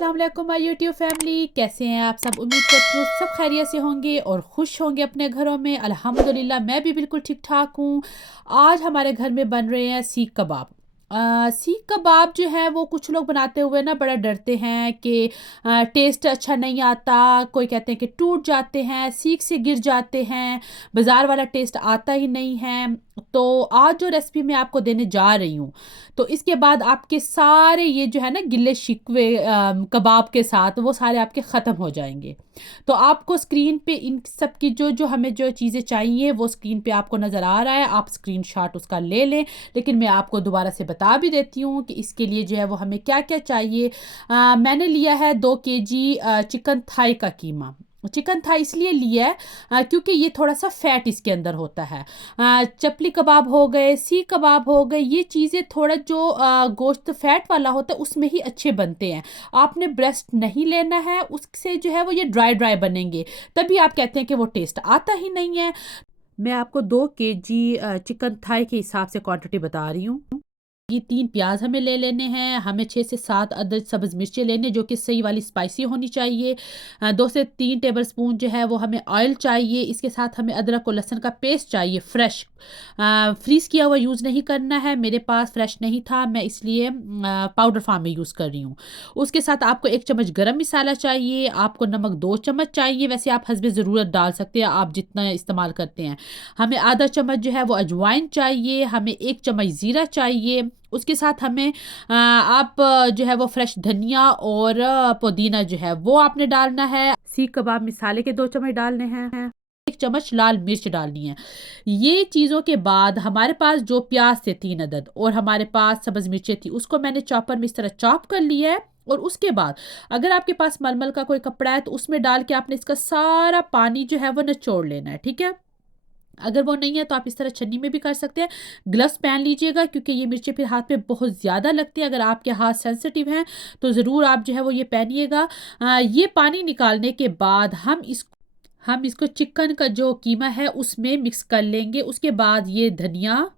अस्सलाम वालेकुम my YouTube family, कैसे हैं आप सब। उम्मीद करती हूँ सब खैरियत से होंगे और खुश होंगे अपने घरों में। अल्हम्दुलिल्लाह मैं भी बिल्कुल ठीक ठाक हूँ। आज हमारे घर में बन रहे हैं सीख कबाब। सीख कबाब जो है वो कुछ लोग बनाते हुए ना बड़ा डरते हैं कि टेस्ट अच्छा नहीं आता। कोई कहते हैं कि टूट जाते हैं, सीख से गिर जाते हैं, बाज़ार वाला टेस्ट आता ही नहीं है। तो आज जो रेसिपी मैं आपको देने जा रही हूँ, तो इसके बाद आपके सारे ये जो है ना गिल्ले शिकवे कबाब के साथ वो सारे आपके ख़त्म हो जाएंगे। तो आपको स्क्रीन पे इन सब की जो जो हमें जो चीज़ें चाहिए वो स्क्रीन पे आपको नज़र आ रहा है, आप स्क्रीनशॉट उसका ले लें। लेकिन मैं आपको दोबारा से बता भी देती हूँ कि इसके लिए जो है वो हमें क्या क्या चाहिए। मैंने लिया है 2 kg चिकन थाई का कीमा। चिकन थाई इसलिए लिया है क्योंकि ये थोड़ा सा फैट इसके अंदर होता है। चपली कबाब हो गए, सीख कबाब हो गए, ये चीज़ें थोड़ा जो गोश्त फैट वाला होता है उसमें ही अच्छे बनते हैं। आपने ब्रेस्ट नहीं लेना है, उससे जो है वो ये ड्राई ड्राई बनेंगे, तभी आप कहते हैं कि वो टेस्ट आता ही नहीं है। मैं आपको 2 kg चिकन थाई के हिसाब से क्वांटिटी बता रही हूँ। ये 3 प्याज हमें ले लेने हैं, हमें 6 से 7 अदद सब्ज़ मिर्चें लेने जो कि सही वाली स्पाइसी होनी चाहिए। 2 से 3 टेबल स्पून जो है वो हमें ऑयल चाहिए। इसके साथ हमें अदरक और लहसुन का पेस्ट चाहिए फ्रेश। फ्रीज़ किया हुआ यूज़ नहीं करना है, मेरे पास फ्रेश नहीं था, मैं इसलिए पाउडर फार्म में यूज़ कर रही हूँ। उसके साथ आपको 1 चम्मच गरम मसाला चाहिए, आपको नमक 2 चम्मच चाहिए, वैसे आप हस्बे ज़रूरत डाल सकते हैं, आप जितना इस्तेमाल करते हैं। हमें आधा चम्मच जो है वो अजवाइन चाहिए, हमें 1 चम्मच ज़ीरा चाहिए। उसके साथ हमें आप जो है वो फ्रेश धनिया और पुदीना जो है वो आपने डालना है। सीख कबाब मिसाले के 2 चम्मच डालने हैं। 1 चम्मच लाल मिर्च डालनी है। ये चीज़ों के बाद हमारे पास जो प्याज थे 3 अदद और हमारे पास सब्ज़ मिर्चें थी, उसको मैंने चॉपर में इस तरह चॉप कर लिया है। और उसके बाद अगर आपके पास मलमल का कोई कपड़ा है तो उसमें डाल के आपने इसका सारा पानी जो है वो निचोड़ लेना है, ठीक है। अगर वो नहीं है तो आप इस तरह छन्नी में भी कर सकते हैं। ग्लव्स पहन लीजिएगा क्योंकि ये मिर्चें फिर हाथ पे बहुत ज़्यादा लगती है। अगर आपके हाथ सेंसिटिव हैं तो ज़रूर आप जो है वो ये पहनिएगा। ये पानी निकालने के बाद हम इसको चिकन का जो कीमा है उसमें मिक्स कर लेंगे। उसके बाद ये धनिया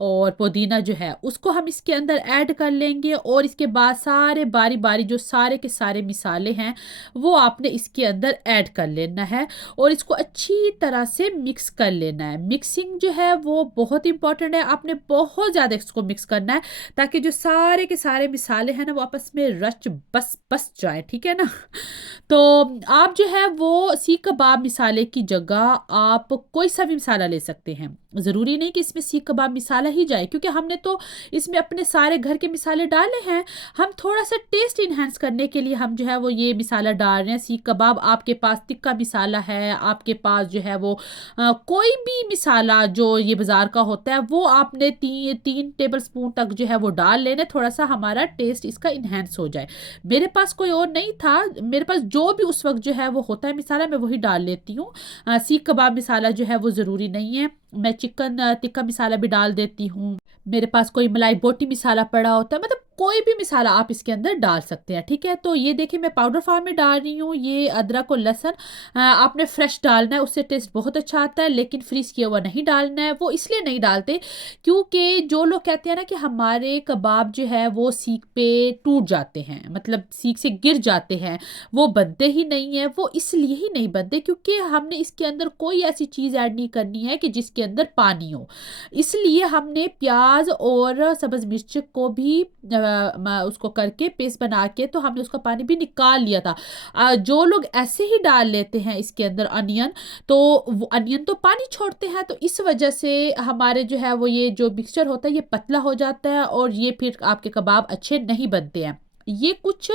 और पुदीना जो है उसको हम इसके अंदर ऐड कर लेंगे और इसके बाद सारे बारी बारी जो सारे के सारे मिसाले हैं वो आपने इसके अंदर ऐड कर लेना है और इसको अच्छी तरह से मिक्स कर लेना है। मिक्सिंग जो है वो बहुत इंपॉर्टेंट है, आपने बहुत ज़्यादा इसको मिक्स करना है ताकि जो सारे के सारे मिसाले हैं ना वो आपस में रच बस बस जाए, ठीक है ना। तो आप जो है वो सीख कबाब मिसाले की जगह आप कोई सा भी मिसाला ले सकते हैं। ज़रूरी नहीं कि इसमें सीख कबाब मिसाला ही जाए क्योंकि हमने तो इसमें अपने सारे घर के मिसाले डाले हैं। हम थोड़ा सा टेस्ट इन्हेंस करने के लिए हम जो है वो ये मिसाला डाल रहे हैं। सीख कबाब आपके पास तिक्का मिसाला है, आपके पास जो है वो कोई भी मिसाला जो ये बाज़ार का होता है वो आपने 3 टेबल स्पून तक जो है वो डाल लेना, थोड़ा सा हमारा टेस्ट इसका इन्हेंस हो जाए। मेरे पास कोई और नहीं था, मेरे पास जो भी उस वक्त जो है वो होता है मिसाला मैं वही डाल लेती हूँ। सीख कबाब मिसाला जो है वो ज़रूरी नहीं है, मैं चिकन टिक्का मसाला भी डाल देती हूँ। मेरे पास कोई मलाई बोटी मसाला पड़ा होता है, मतलब कोई भी मसाला आप इसके अंदर डाल सकते हैं, ठीक है। तो ये देखिए मैं पाउडर फॉर्म में डाल रही हूँ। ये अदरक और लहसुन आपने फ्रेश डालना है, उससे टेस्ट बहुत अच्छा आता है, लेकिन फ्रीज किया हुआ नहीं डालना है। वो इसलिए नहीं डालते क्योंकि जो लोग कहते हैं ना कि हमारे कबाब जो है वो सीख पे टूट जाते हैं, मतलब सीख से गिर जाते हैं, वो बनते ही नहीं है। वो इसलिए ही नहीं बनते क्योंकि हमने इसके अंदर कोई ऐसी चीज़ ऐड नहीं करनी है कि जिसके अंदर पानी हो। इसलिए हमने प्याज और सब्ज़ मिर्च को भी उसको करके पेस्ट बना के तो हमने उसका पानी भी निकाल लिया था। जो लोग ऐसे ही डाल लेते हैं इसके अंदर अनियन, तो वो अनियन तो पानी छोड़ते हैं, तो इस वजह से हमारे जो है वो ये जो मिक्सचर होता है ये पतला हो जाता है और ये फिर आपके कबाब अच्छे नहीं बनते हैं। ये कुछ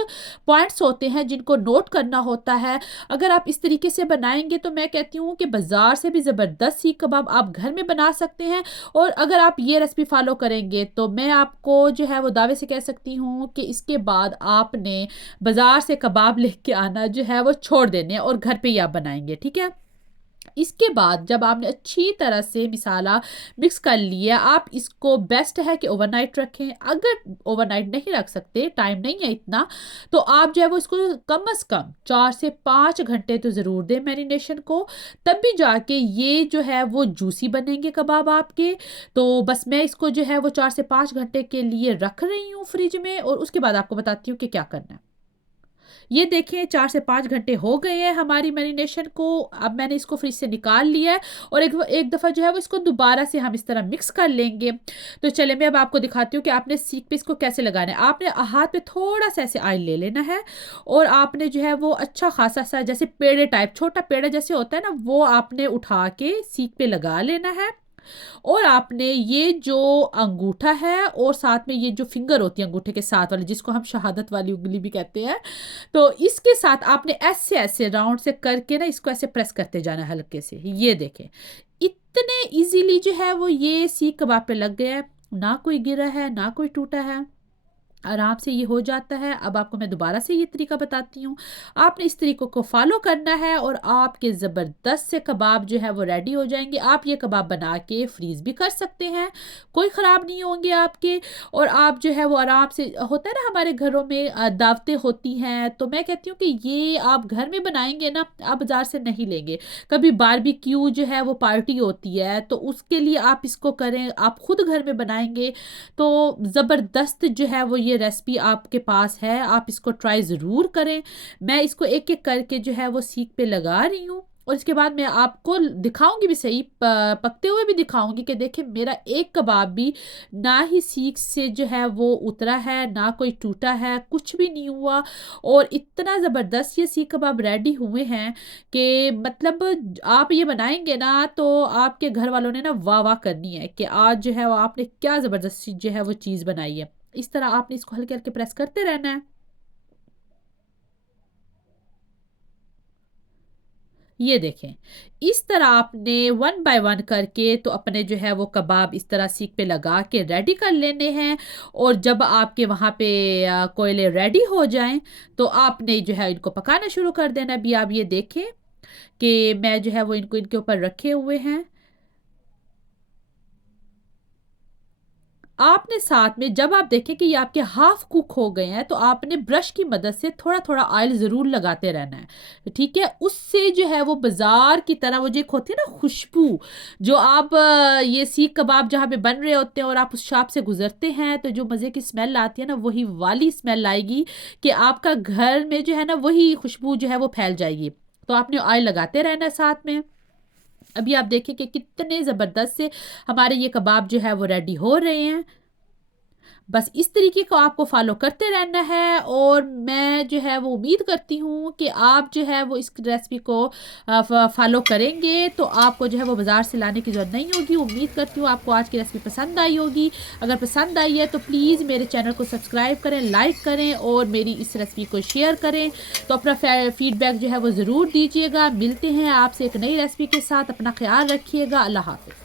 पॉइंट्स होते हैं जिनको नोट करना होता है। अगर आप इस तरीके से बनाएंगे तो मैं कहती हूँ कि बाज़ार से भी ज़बरदस्त सीख कबाब आप घर में बना सकते हैं। और अगर आप ये रेसिपी फॉलो करेंगे तो मैं आपको जो है वो दावे से कह सकती हूँ कि इसके बाद आपने बाज़ार से कबाब लेके आना जो है वो छोड़ देने और घर पे ही आप बनाएंगे, ठीक है। इसके बाद जब आपने अच्छी तरह से मिसाला मिक्स कर लिया, आप इसको बेस्ट है कि ओवरनाइट रखें। अगर ओवरनाइट नहीं रख सकते, टाइम नहीं है इतना, तो आप जो है वो इसको कम से कम 4 से 5 घंटे तो ज़रूर दें मैरिनेशन को, तब भी जाके ये जो है वो जूसी बनेंगे कबाब आपके। तो बस मैं इसको जो है वो 4 से 5 घंटे के लिए रख रही हूँ फ्रिज में और उसके बाद आपको बताती हूँ कि क्या करना है। ये देखें 4 से 5 घंटे हो गए हैं हमारी मैरिनेशन को। अब मैंने इसको फ्रिज से निकाल लिया है और एक एक दफ़ा जो है वो इसको दोबारा से हम इस तरह मिक्स कर लेंगे। तो चलिए मैं अब आपको दिखाती हूँ कि आपने सीख पे इसको कैसे लगाना है। आपने हाथ पे थोड़ा-सा ऐसे ऑयल ले लेना है और आपने जो है वो अच्छा खासा सा जैसे पेड़े टाइप छोटा पेड़ा जैसे होता है ना, वो आपने उठा के सीख पे लगा लेना है। और आपने ये जो अंगूठा है और साथ में ये जो फिंगर होती है अंगूठे के साथ वाली, जिसको हम शहादत वाली उंगली भी कहते हैं, तो इसके साथ आपने ऐसे ऐसे राउंड से करके ना इसको ऐसे प्रेस करते जाना है हल्के से। ये देखें इतने इजीली जो है वो ये सीख कबाब पे लग गया है, ना कोई गिरा है ना कोई टूटा है, आराम से ये हो जाता है। अब आपको मैं दोबारा से ये तरीका बताती हूँ। आपने इस तरीक़ों को फ़ॉलो करना है और आपके ज़बरदस्त से कबाब जो है वो रेडी हो जाएँगे। आप ये कबाब बना के फ्रीज़ भी कर सकते हैं, कोई ख़राब नहीं होंगे आपके। और आप जो है वो आराम से होता है ना हमारे घरों में दावतें होती हैं, तो मैं कहती हूँ कि ये आप घर में बनाएँगे ना, आप बाज़ार से नहीं लेंगे। कभी बारबेक्यू जो है वो पार्टी होती है, तो उसके लिए आप इसको करें, आप खुद घर में बनाएँगे तो ज़बरदस्त जो है वो ये रेसिपी आपके पास है, आप इसको ट्राई ज़रूर करें। मैं इसको एक-एक करके जो है वो सीख पे लगा रही हूँ और इसके बाद मैं आपको दिखाऊँगी भी सही, प पकते हुए भी दिखाऊँगी कि देखिए मेरा एक कबाब भी ना ही सीख से जो है वो उतरा है, ना कोई टूटा है, कुछ भी नहीं हुआ। और इतना ज़बरदस्त ये सीख कबाब रेडी हुए हैं कि मतलब आप ये बनाएँगे ना तो आपके घर वालों ने ना वाह-वाह करनी है कि आज जो है वो आपने क्या ज़बरदस्त जो है वो चीज़ बनाई है। इस तरह आपने इसको हल्के-हल्के प्रेस करते रहना है। ये देखें, इस तरह आपने वन बाय वन करके तो अपने जो है वो कबाब इस तरह सीख पे लगा के रेडी कर लेने हैं। और जब आपके वहाँ पे कोयले रेडी हो जाएँ, तो आपने जो है इनको पकाना शुरू कर देना है। अभी आप ये देखें कि मैं जो है वो इनको इनके ऊपर रखे हुए हैं। आपने साथ में जब आप देखें कि ये आपके हाफ कुक हो गए हैं, तो आपने ब्रश की मदद से थोड़ा-थोड़ा ऑयल ज़रूर लगाते रहना है, ठीक है? उससे जो है वो बाज़ार की तरह वो जो एक होती है ना खुशबू, जो आप ये सीख कबाब जहाँ पे बन रहे होते हैं और आप उस शॉप से गुज़रते हैं, तो जो मज़े की स्मेल आती है ना, वही वाली स्मेल आएगी कि आपका घर में जो है ना, वही खुशबू जो है वो फैल जाएगी। तो आपने ऑयल लगाते रहना है साथ में। अभी आप देखिए कि कितने ज़बरदस्त से हमारे ये कबाब जो है वो रेडी हो रहे हैं। बस इस तरीके को आपको फ़ॉलो करते रहना है और मैं जो है वो उम्मीद करती हूँ कि आप जो है वो इस रेसिपी को फ़ॉलो करेंगे तो आपको जो है वो बाज़ार से लाने की ज़रूरत नहीं होगी। उम्मीद करती हूँ आपको आज की रेसिपी पसंद आई होगी। अगर पसंद आई है तो प्लीज़ मेरे चैनल को सब्सक्राइब करें, लाइक करें और मेरी इस रेसिपी को शेयर करें। तो अपना फीडबैक जो है वो ज़रूर दीजिएगा। मिलते हैं आपसे एक नई रेसिपी के साथ। अपना ख़्याल रखिएगा। अल्लाह हाफ़िज़।